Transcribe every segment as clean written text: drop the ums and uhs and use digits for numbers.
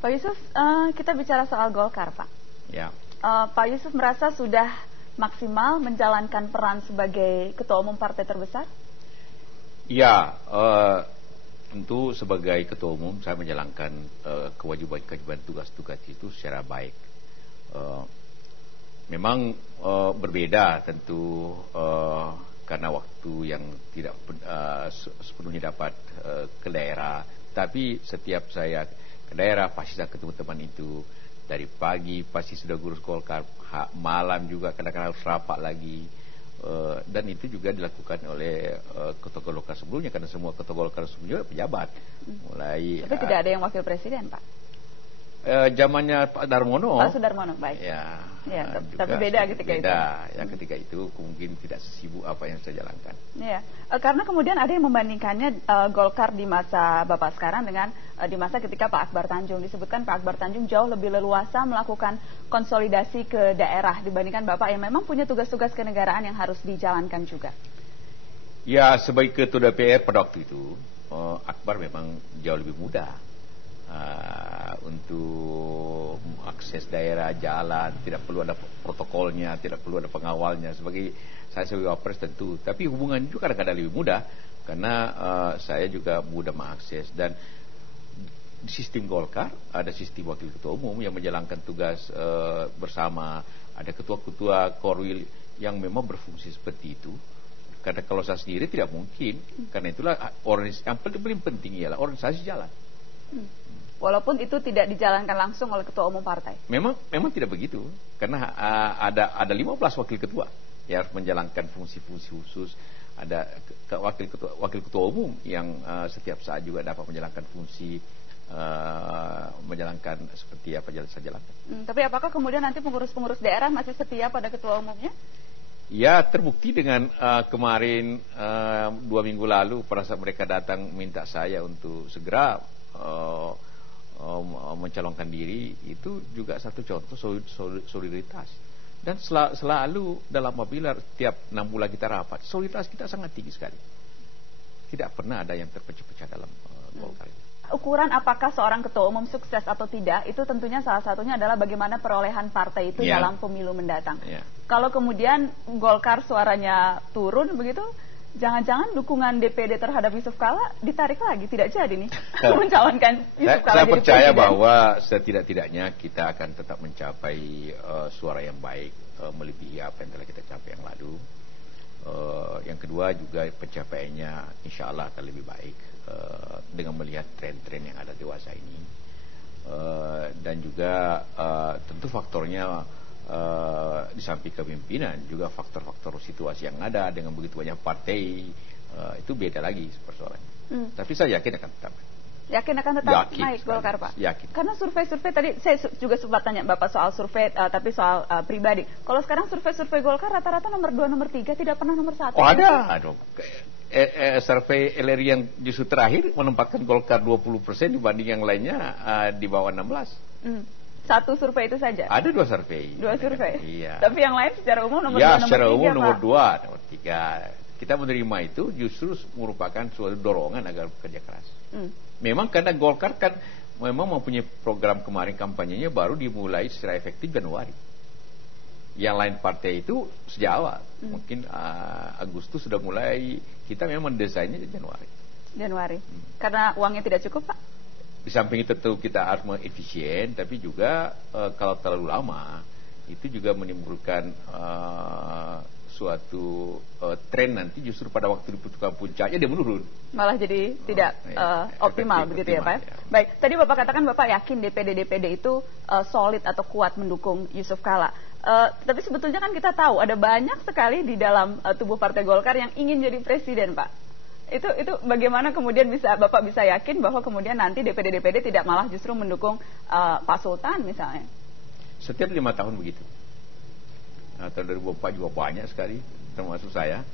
Pak Yusuf, kita bicara soal Golkar, Pak. Ya. Pak Yusuf merasa sudah maksimal menjalankan peran sebagai ketua umum partai terbesar? Ya, tentu sebagai ketua umum saya menjalankan kewajiban tugas-tugas itu secara baik. Memang berbeda tentu karena waktu yang tidak sepenuhnya dapat ke daerah. Tapi setiap saya ke daerah pasti saya ketemu teman itu. Dari pagi pasti sudah gurus Golkar, malam juga kadang-kadang harus rapat lagi. Dan itu juga dilakukan oleh ketua Golkar sebelumnya, karena semua ketua Golkar sebelumnya pejabat. Tapi tidak ada yang wakil presiden, Pak? Zamannya Pak Darmono. Pak Sudarmono, baik. Ya, tapi beda ketika itu. Ya, ketika itu mungkin tidak sesibuk apa yang saya jalankan. Ya, karena kemudian ada yang membandingkannya Golkar di masa Bapak sekarang dengan di masa ketika Pak Akbar Tanjung. Disebutkan Pak Akbar Tanjung jauh lebih leluasa melakukan konsolidasi ke daerah dibandingkan Bapak yang memang punya tugas-tugas kenegaraan yang harus dijalankan juga. Ya, sebagai ketua DPR pada waktu itu, Akbar memang jauh lebih mudah untuk akses daerah, jalan, tidak perlu ada protokolnya, tidak perlu ada pengawalnya. Sebagai wapres tentu, tapi hubungan juga kadang-kadang lebih mudah karena saya juga mudah mengakses. Dan di sistem Golkar ada sistem wakil ketua umum yang menjalankan tugas bersama, ada ketua-ketua korwil yang memang berfungsi seperti itu. Karena kalau saya sendiri tidak mungkin, karena itulah yang paling penting ialah organisasi jalan. Walaupun itu tidak dijalankan langsung oleh ketua umum partai. Memang tidak begitu, karena ada 15 wakil ketua yang harus menjalankan fungsi-fungsi khusus. Ada wakil ketua umum yang setiap saat juga dapat menjalankan fungsi menjalankan seperti apa saya jalankan. Tapi apakah kemudian nanti pengurus-pengurus daerah masih setia pada ketua umumnya? Ya, terbukti dengan kemarin 2 minggu lalu pada saat mereka datang minta saya untuk segera mencalonkan diri, itu juga satu contoh solidaritas. Dan selalu dalam apabila tiap 6 bulan kita rapat, solidaritas kita sangat tinggi sekali. Tidak pernah ada yang terpecah-pecah dalam Golkar ini. Ukuran apakah seorang ketua umum sukses atau tidak, itu tentunya salah satunya adalah bagaimana perolehan partai itu dalam pemilu mendatang. Kalau kemudian Golkar suaranya turun begitu, jangan-jangan dukungan DPD terhadap Yusuf Kalla ditarik lagi, tidak jadi nih mencalonkan Yusuf Kalla saya jadi percaya presiden. bahwa setidak-tidaknya kita akan tetap mencapai suara yang baik, melebihi apa yang telah kita capai yang lalu. Yang kedua juga pencapaiannya insya Allah akan lebih baik dengan melihat tren-tren yang ada dewasa ini. Dan juga tentu faktornya di samping kepemimpinan juga faktor-faktor situasi yang ada dengan begitu banyak partai, itu beda lagi persoalannya. Tapi saya yakin akan tetap. Yakin akan tetap naik Golkar, Pak? Yakin. Karena survei-survei tadi, saya juga sempat tanya Bapak soal survei, tapi soal pribadi. Kalau sekarang survei-survei Golkar rata-rata nomor 2, nomor 3, tidak pernah nomor 1. Oh, ada. Aduh. Survei LRI yang justru terakhir menempatkan Golkar 20% dibanding yang lainnya di bawah 16. Satu survei itu saja? Ada 2 survei. 2 survei? Iya. Tapi yang lain secara umum nomor 2, ya, nomor 3, secara umum nomor Pak? 2, nomor 3. Kita menerima itu justru merupakan suatu dorongan agar bekerja keras. Memang karena Golkar kan memang mempunyai program kemarin kampanyenya baru dimulai secara efektif Januari. Yang lain partai itu sejak awal. Mungkin Agustus sudah mulai, kita memang desainnya Januari. Karena uangnya tidak cukup, Pak? Di samping itu tentu kita harus mengefisien, tapi juga kalau terlalu lama itu juga menimbulkan suatu tren nanti justru pada waktu dibutuhkan puncaknya dia menurun. Malah jadi tidak optimal begitu ya, Pak? Ya. Baik, tadi Bapak katakan Bapak yakin DPD itu solid atau kuat mendukung Yusuf Kalla. Tapi sebetulnya kan kita tahu ada banyak sekali di dalam tubuh Partai Golkar yang ingin jadi presiden, Pak. Itu bagaimana kemudian Bapak bisa yakin bahwa kemudian nanti DPD tidak malah justru mendukung Pak Sultan misalnya? Setiap 5 tahun begitu. Tahun 2004 juga banyak sekali, termasuk saya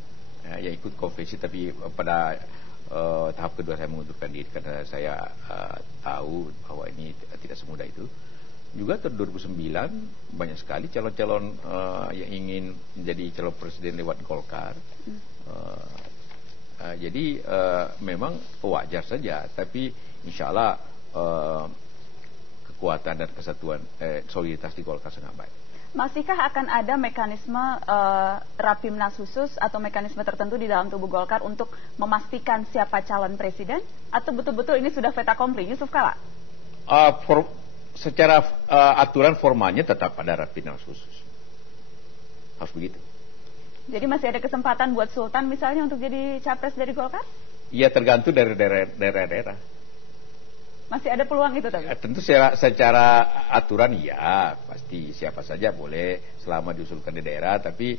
yang ikut konvensi, tapi pada tahap kedua saya mengundurkan diri karena saya tahu bahwa ini tidak semudah itu. Juga tahun 2009 banyak sekali calon-calon yang ingin menjadi calon presiden lewat Golkar. Jadi memang wajar saja, tapi insya Allah kekuatan dan kesatuan soliditas di Golkar sangat baik. Masihkah akan ada mekanisme Rapimnas khusus atau mekanisme tertentu di dalam tubuh Golkar untuk memastikan siapa calon presiden? Atau betul-betul ini sudah fait accompli, Yusuf Kala? Secara aturan formalnya tetap ada Rapimnas khusus. Harus begitu. Jadi masih ada kesempatan buat Sultan misalnya untuk jadi capres dari Golkar? Iya, tergantung dari daerah-daerah. Masih ada peluang itu tapi? Tentu secara aturan ya pasti siapa saja boleh selama diusulkan di daerah, tapi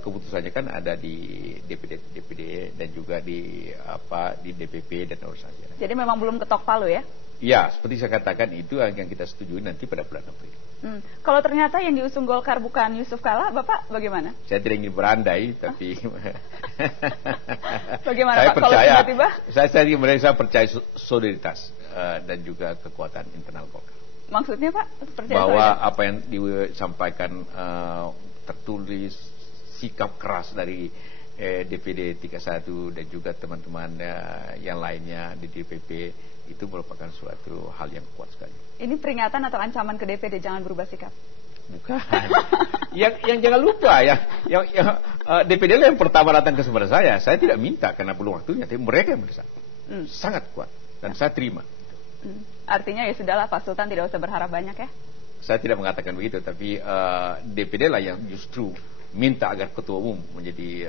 keputusannya kan ada di DPD dan juga di DPP dan urusannya. Jadi memang belum ketok palu ya? Ya, seperti saya katakan itu yang kita setujui nanti pada bulan April. Kalau ternyata yang diusung Golkar bukan Yusuf Kala, Bapak bagaimana? Saya tidak ingin berandai, tapi bagaimana saya Pak? Percaya, kalau tiba-tiba? Saya percaya solidaritas dan juga kekuatan internal Golkar. Maksudnya Pak? Bahwa apa yang disampaikan tertulis, sikap keras dari DPD 31 dan juga teman-teman yang lainnya di DPP itu merupakan suatu hal yang kuat sekali. Ini peringatan atau ancaman ke DPD jangan berubah sikap? Bukan. yang jangan lupa DPD yang pertama datang ke saya tidak minta karena belum waktunya, tapi mereka yang berdesak. Sangat kuat dan saya terima. Artinya ya sudahlah Pak Sultan, tidak usah berharap banyak ya? Saya tidak mengatakan begitu, tapi DPD lah yang justru minta agar ketua umum menjadi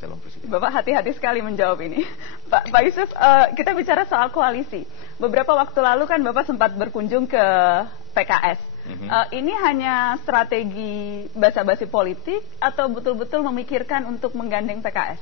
calon presiden. Bapak hati-hati sekali menjawab ini. Pak Yusuf, kita bicara soal koalisi. Beberapa waktu lalu kan Bapak sempat berkunjung ke PKS. Ini hanya strategi basa-basi politik atau betul-betul memikirkan untuk menggandeng PKS?